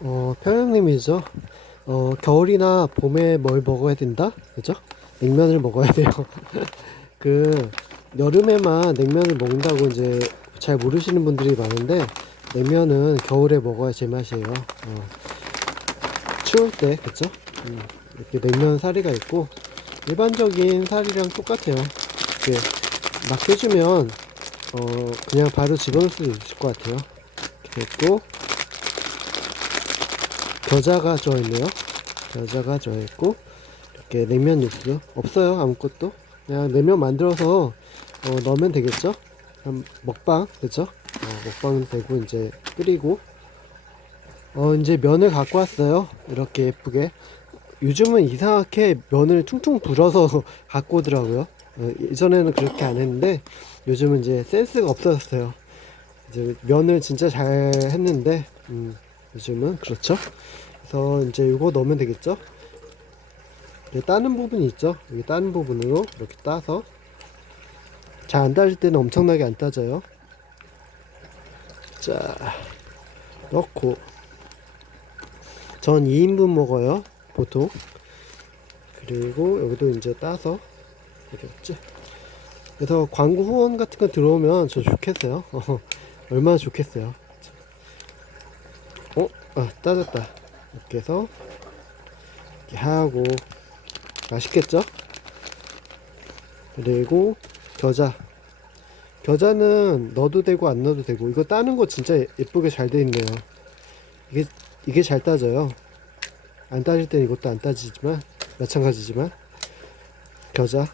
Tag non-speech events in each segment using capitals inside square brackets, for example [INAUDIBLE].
어, 평양님이죠. 어, 겨울이나 봄에 뭘 먹어야 된다? 그죠? 냉면을 먹어야 돼요. [LAUGHS] 그, 여름에만 냉면을 먹는다고 이제 잘 모르시는 분들이 많은데, 냉면은 겨울에 먹어야 제맛이에요. 어, 추울 때, 그죠? 음, 이렇게 냉면 사리가 있고, 일반적인 사리랑 똑같아요. 이렇게 막 해주면, 어, 그냥 바로 집어넣을 수도 있을 것 같아요. 그리고 겨자가 들어있네요. 겨자가 들어있고 이렇게 냉면 육수 없어요 아무것도 그냥 냉면 만들어서 어, 넣으면 되겠죠. 한 먹방 그죠? 어, 먹방 되고 이제 끓이고 어 이제 면을 갖고 왔어요. 이렇게 예쁘게 요즘은 이상하게 면을 퉁퉁 불어서 [LAUGHS] 갖고 오더라고요. 어, 예전에는 그렇게 안 했는데 요즘은 이제 센스가 없어졌어요. 이제 면을 진짜 잘 했는데 음, 요즘은 그렇죠. 그래서 이제 이거 넣으면 되겠죠. 이제 따는 부분이 있죠. 여기 따는 부분으로 이렇게 따서 잘 안 따질 때는 엄청나게 안 따져요. 자 넣고 전 2인분 먹어요. 보통. 그리고 여기도 이제 따서 이렇게 없지. 그래서 광고 후원 같은 거 들어오면 저 좋겠어요. [LAUGHS] 얼마나 좋겠어요. 어? 아, 따졌다. 이렇게 해서 이렇게 하고 맛있겠죠? 그리고 겨자. 겨자는 넣어도 되고 안 넣어도 되고 이거 따는 거 진짜 예쁘게 잘 돼 있네요. 이게 이게 잘 따져요. 안 따질 때는 이것도 안 따지지만 마찬가지지만 겨자.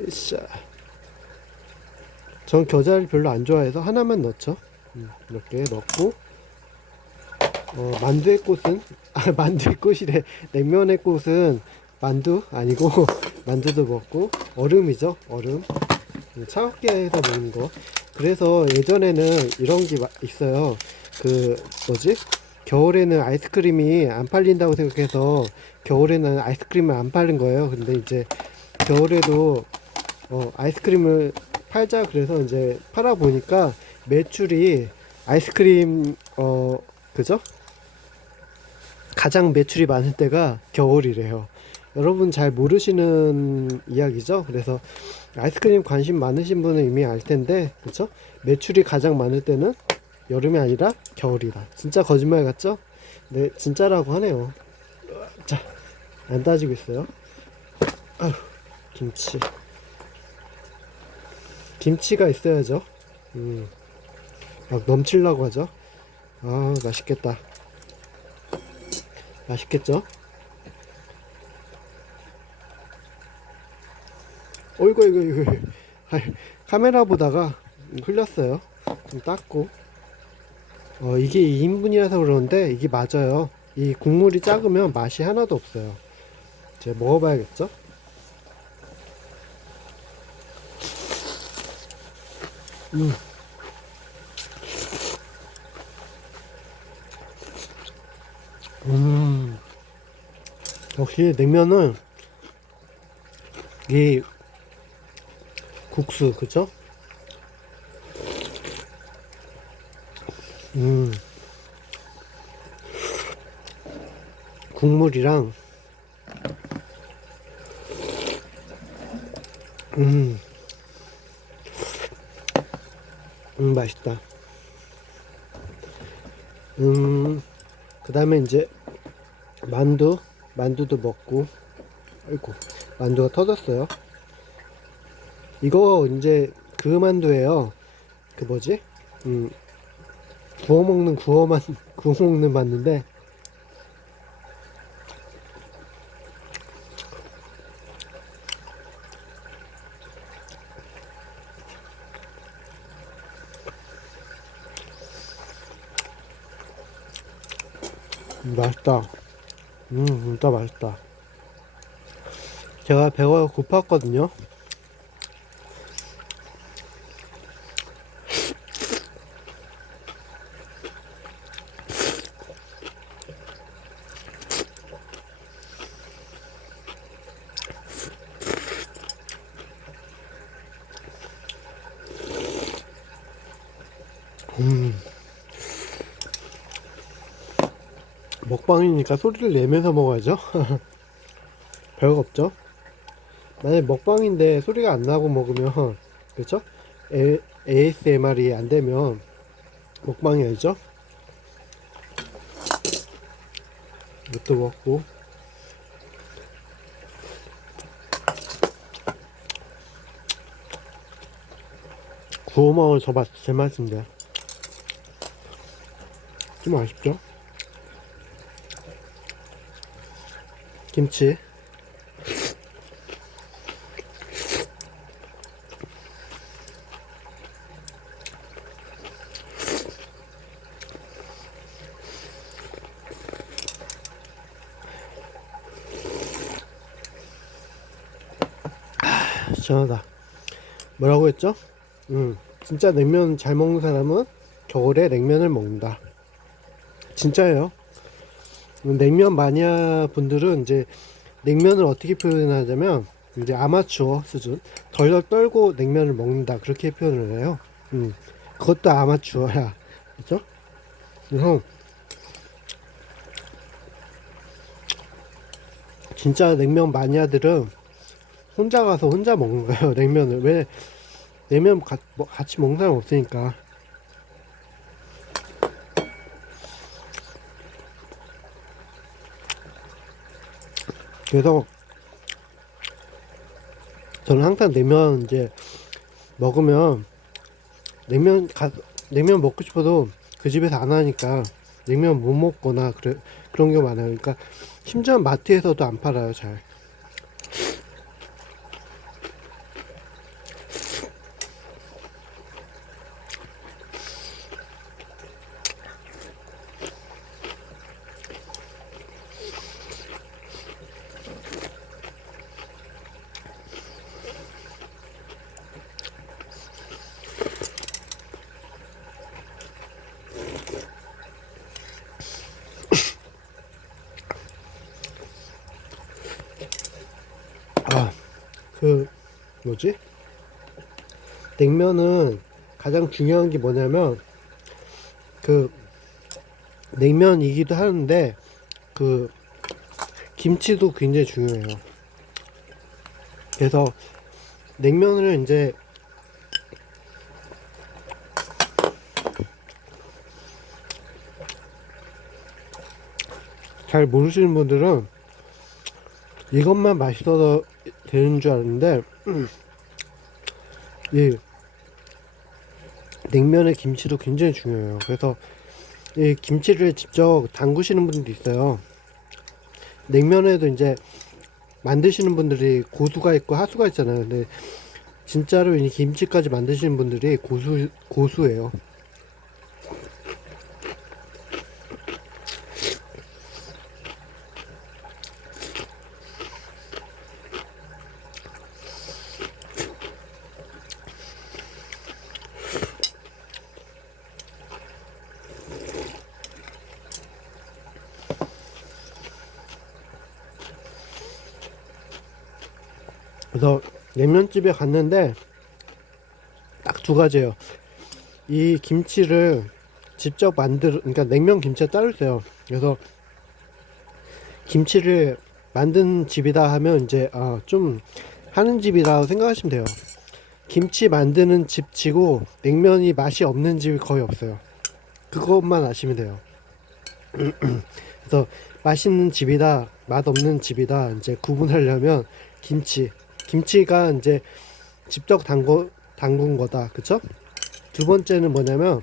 으쌰. 전 겨자를 별로 안 좋아해서 하나만 넣죠. 음, 이렇게 넣고 어, 만두의 꽃은 아 [LAUGHS] 만두의 꽃이래. 냉면의 꽃은 만두 아니고 [LAUGHS] 만두도 먹고 얼음이죠 얼음. 음, 차갑게 해서 먹는 거. 그래서 예전에는 이런 게 마- 있어요. 그 뭐지? 겨울에는 아이스크림이 안 팔린다고 생각해서 겨울에는 아이스크림을 안 팔는 거예요. 근데 이제 겨울에도 어, 아이스크림을 팔자 그래서 이제 팔아 보니까 매출이 아이스크림 어 그죠? 가장 매출이 많을 때가 겨울이래요. 여러분 잘 모르시는 이야기죠? 그래서 아이스크림 관심 많으신 분은 이미 알 텐데, 그죠? 매출이 가장 많을 때는 여름이 아니라 겨울이다. 진짜 거짓말 같죠? 네, 진짜라고 하네요. 자, 안 따지고 있어요. 아휴, 김치. 김치가 있어야죠. 음, 막 넘치려고 하죠. 아, 맛있겠다. 맛있겠죠? 어이구, 이구 이구. 아이, 카메라 보다가 흘렸어요. 좀 닦고. 어, 이게 2인분이라서 그러는데, 이게 맞아요. 이 국물이 작으면 맛이 하나도 없어요. 제가 먹어봐야겠죠? 음. 음. 역시 냉면은 이 국수 그죠? 음. 국물이랑 음. 음 맛있다. 음. 그 다음에 이제 만두 만두도 먹고 아이고 만두가 터졌어요. 이거 이제 그 만두예요. 그 뭐지? 음 구워 먹는 구워만 [LAUGHS] 구워 먹는 만두인데. 음, 맛있다 음, 음 진짜 맛있다 제가 배가 고팠거든요 음. 먹방이니까 소리를 내면서 먹어야죠. [LAUGHS] 별거 없죠. 만약 먹방인데 소리가 안 나고 먹으면 그렇죠? ASMR이 안 되면 먹방이 아니죠. 이것도 먹고 구워 먹으면 저 맛, 제 맛인데 좀 아쉽죠? 김치. 아, 시원하다. 뭐라고 했죠? 음, 진짜 냉면 잘 먹는 사람은 겨울에 냉면을 먹는다. 진짜예요 냉면 마니아 분들은 이제 냉면을 어떻게 표현하자면 이제 아마추어 수준 덜덜 떨고 냉면을 먹는다 그렇게 표현을 해요. 음, 그것도 아마추어야, 그렇죠? 그래서 진짜 냉면 마니아들은 혼자 가서 혼자 먹는 거예요 [LAUGHS] 냉면을 왜 냉면 가, 뭐 같이 먹는 사람 없으니까 그래서 저는 항상 냉면 이제 먹으면 냉면 가 냉면 먹고 싶어도 그 집에서 안 하니까 냉면 못 먹거나 그래 그런 게 많아요. 그러니까 심지어 마트에서도 안 팔아요 잘. 아, 그 뭐지? 냉면은 가장 중요한 게 뭐냐면 그 냉면이기도 하는데 그 김치도 굉장히 중요해요. 그래서 냉면을 이제 잘 모르시는 분들은 이것만 맛있어서 되는 줄 아는데 [CLEARS THROAT] 이 냉면의 김치도 굉장히 중요해요. 그래서 이 김치를 직접 담그시는 분들도 있어요. 냉면에도 이제 만드시는 분들이 고수가 있고 하수가 있잖아요. 근데 진짜로 이 김치까지 만드시는 분들이 고수 고수예요. 그래서 냉면집에 갔는데 딱 두 가지예요. 이 김치를 직접 만들, 그러니까 냉면 김치가 따로 있어요. 그래서 김치를 만든 집이다 하면 이제 아, 좀 하는 집이라고 생각하시면 돼요. 김치 만드는 집 치고 냉면이 맛이 없는 집이 거의 없어요. 그것만 아시면 돼요. [CLEARS THROAT] 그래서 맛있는 집이다, 맛 없는 집이다 이제 구분하려면 김치, 김치가 이제 직접 담궈 담근 거다, 그쵸? 두 번째는 뭐냐면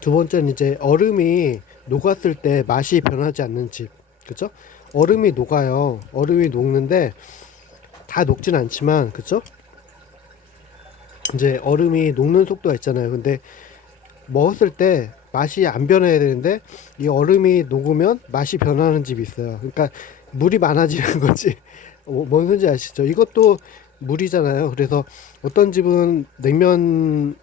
두 번째는 이제 얼음이 녹았을 때 맛이 변하지 않는 집, 그쵸? 얼음이 녹아요. 얼음이 녹는데 다 녹진 않지만, 그쵸? 이제 얼음이 녹는 속도가 있잖아요. 근데 먹었을 때 맛이 안 변해야 되는데 이 얼음이 녹으면 맛이 변하는 집이 있어요. 그러니까 물이 많아지는 [LAUGHS] 거지. 어, 뭔 소리인지 아시죠? 이것도 물이잖아요. 그래서 어떤 집은 냉면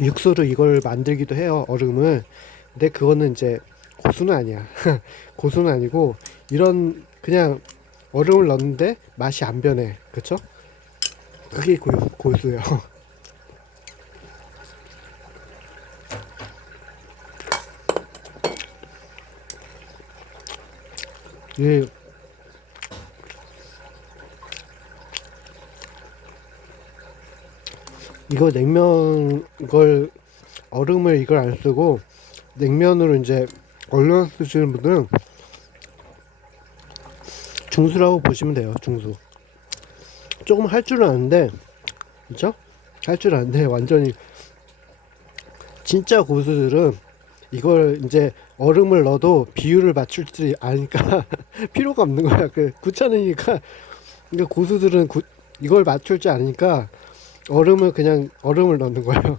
육수로 이걸 만들기도 해요. 얼음을. 근데 그거는 이제 고수는 아니야. [LAUGHS] 고수는 아니고 이런 그냥 얼음을 넣는데 맛이 안 변해. 그쵸? 그게 고, 고수예요. 이 [LAUGHS] 이거 냉면 이걸 얼음을 이걸 안 쓰고 냉면으로 이제 얼려 쓰시는 분들은 중수라고 보시면 돼요 중수. 조금 할 줄은 아는데 그죠? 할줄 아는데 [LAUGHS] 완전히 진짜 고수들은 이걸 이제 얼음을 넣어도 비율을 맞출 줄 아니까 [LAUGHS] 필요가 없는 거야. 그 귀찮으니까. 그러니까 고수들은 구- 이걸 맞출 줄 아니까 얼음을 그냥 얼음을 넣는 거예요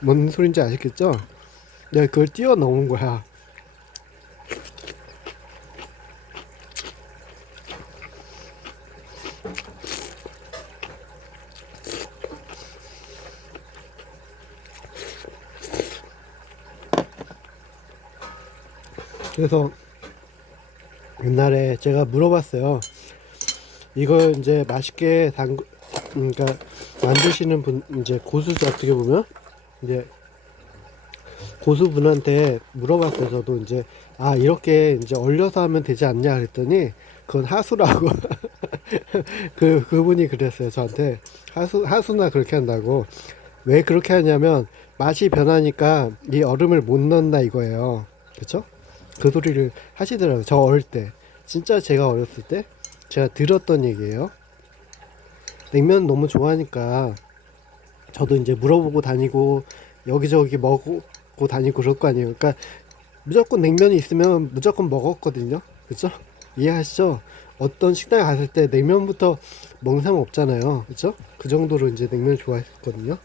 뭔 소린지 아시겠죠? 내가 그걸 띄워 넣은 거야 그래서 옛날에 제가 물어봤어요. 이걸 이제 맛있게 담, 그러니까 만드시는 분 이제 고수죠 어떻게 보면 이제 고수분한테 물어봤어요. 저도 이제 아 이렇게 이제 얼려서 하면 되지 않냐 그랬더니 그건 하수라고 [LAUGHS] 그 그분이 그랬어요 저한테 하수 하수나 그렇게 한다고 왜 그렇게 하냐면 맛이 변하니까 이 얼음을 못 넣는다 이거예요. 그렇죠? 그 소리를 하시더라고요. 저 어릴 때. 진짜 제가 어렸을 때 제가 들었던 얘기예요. 냉면 너무 좋아하니까 저도 이제 물어보고 다니고 여기저기 먹고 다니고 그럴 거 아니에요. 그러니까 무조건 냉면이 있으면 무조건 먹었거든요. 그죠? 이해하시죠? 어떤 식당에 갔을 때 냉면부터 먹는 사람 없잖아요. 그죠? 그 정도로 이제 냉면 좋아했거든요.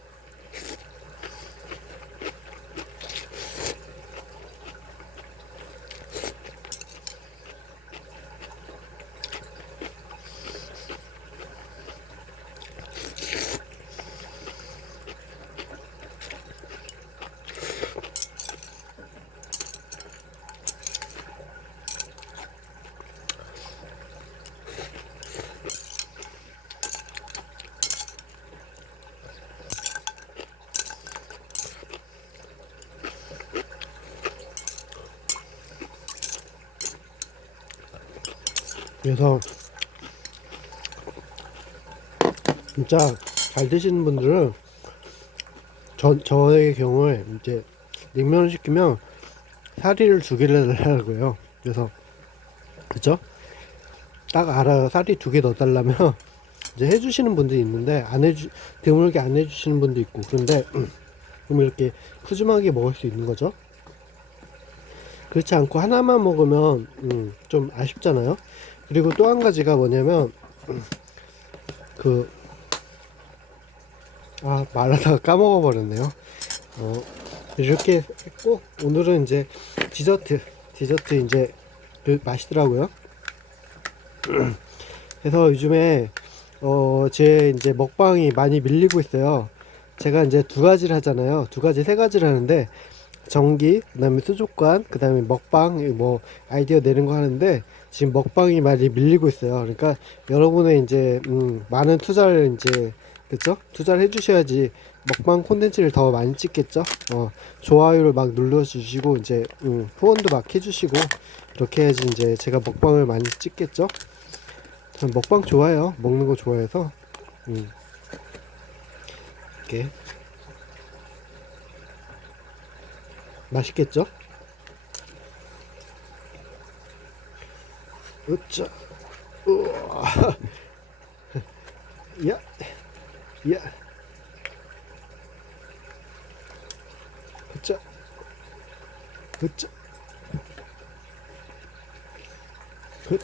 그래서 진짜 잘 드시는 분들은 저, 저의 경우에 이제 냉면을 시키면 사리를 두 개를 달라고요. 그래서 그죠? 딱 알아요. 사리 두 개 넣어달라면 [LAUGHS] 이제 해주시는 분들이 있는데 안 해주 드물게 안 해주시는 분도 있고 그런데 [CLEARS THROAT] 그럼 이렇게 푸짐하게 먹을 수 있는 거죠. 그렇지 않고 하나만 먹으면 음, 좀 아쉽잖아요. 그리고 또 한 가지가 뭐냐면 그 아 말하다가 까먹어 버렸네요. 어 이렇게 했고 오늘은 이제 디저트 디저트 이제 그 맛있더라고요. [CLEARS THROAT] 그래서 요즘에 어 제 이제 먹방이 많이 밀리고 있어요. 제가 이제 두 가지를 하잖아요. 두 가지 세 가지를 하는데 전기, 그 다음에 수족관, 그 다음에 먹방 뭐 아이디어 내는 거 하는데 지금 먹방이 많이 밀리고 있어요. 그러니까 여러분의 이제 음, 많은 투자를 이제 그죠? 투자를 해주셔야지 먹방 콘텐츠를 더 많이 찍겠죠. 어, 좋아요를 막 눌러주시고 이제 음, 후원도 막 해주시고 이렇게 해야지 이제 제가 먹방을 많이 찍겠죠. 전 먹방 좋아해요. 먹는 거 좋아해서 음. 이렇게 맛있겠죠? 으짜, 우와, [LAUGHS] 야, 야, 으짜, 으짜, 그,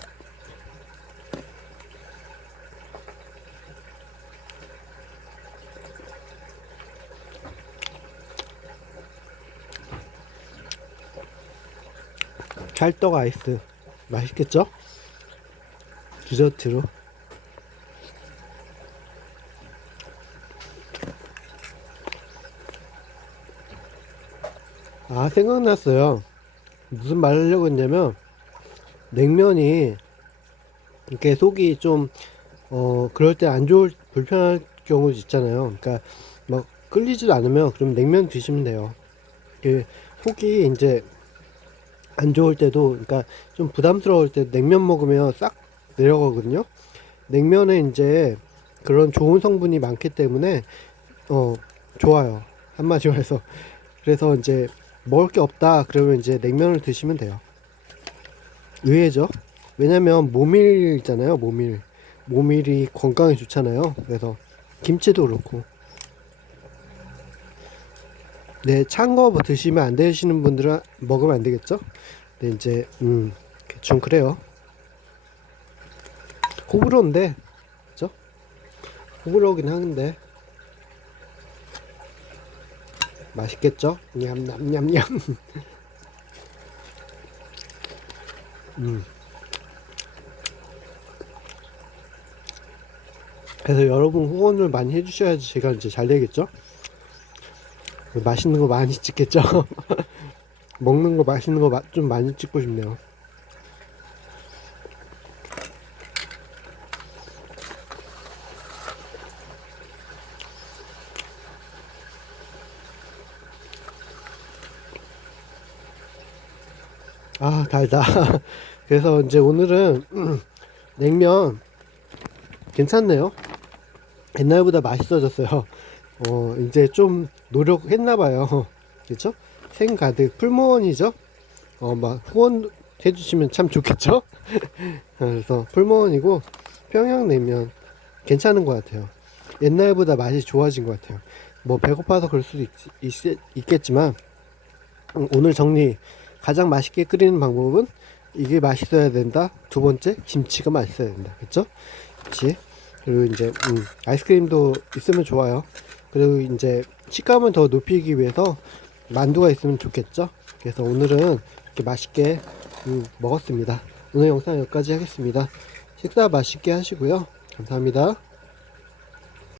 찰떡 아이스. 맛있겠죠? 디저트로? 아 생각났어요. 무슨 말 하려고 했냐면 냉면이 이렇게 속이 좀 어 그럴 때 안 좋을 불편할 경우도 있잖아요. 그러니까 막 끌리지도 않으면 그럼 냉면 드시면 돼요. 그 속이 이제 안 좋을 때도 그러니까 좀 부담스러울 때 냉면 먹으면 싹 내려가거든요. 냉면에 이제 그런 좋은 성분이 많기 때문에 어 좋아요. 한마디로 해서 그래서 이제 먹을 게 없다 그러면 이제 냉면을 드시면 돼요. 의외죠. 왜냐면 모밀이잖아요. 모밀. 모밀이 건강에 좋잖아요. 그래서 김치도 그렇고. 네, 찬 거 드시면 안 되시는 분들은 먹으면 안 되겠죠? 네, 이제 음, 대충 그래요. 호불호인데, 그죠? 호불호긴 하는데 맛있겠죠? 냠냠냠냠. [LAUGHS] 음. 그래서 여러분 후원을 많이 해주셔야지 제가 이제 잘 되겠죠? 맛있는 거 많이 찍겠죠? [LAUGHS] 먹는 거 맛있는 거 좀 많이 찍고 싶네요. 아, 달다. [LAUGHS] 그래서 이제 오늘은 음, [CLEARS THROAT] 냉면 괜찮네요. 옛날보다 맛있어졌어요. [LAUGHS] 어, 이제 좀 노력했나봐요. [LAUGHS] 그쵸? 생 가득 풀무원이죠? 어, 막 후원 해주시면 참 좋겠죠? 그래서 풀무원이고 평양냉면 괜찮은 것 같아요. 옛날보다 맛이 좋아진 것 같아요. 뭐 배고파서 그럴 수도 있, 있, 겠지만 음, 오늘 정리 가장 맛있게 끓이는 방법은 이게 맛있어야 된다. 두 번째 김치가 맛있어야 된다. 그쵸? 김치 그리고 이제 음, 아이스크림도 있으면 좋아요. 그리고 이제 식감을 더 높이기 위해서 만두가 있으면 좋겠죠. 그래서 오늘은 이렇게 맛있게 음, 먹었습니다. 오늘 영상 여기까지 하겠습니다. 식사 맛있게 하시고요. 감사합니다.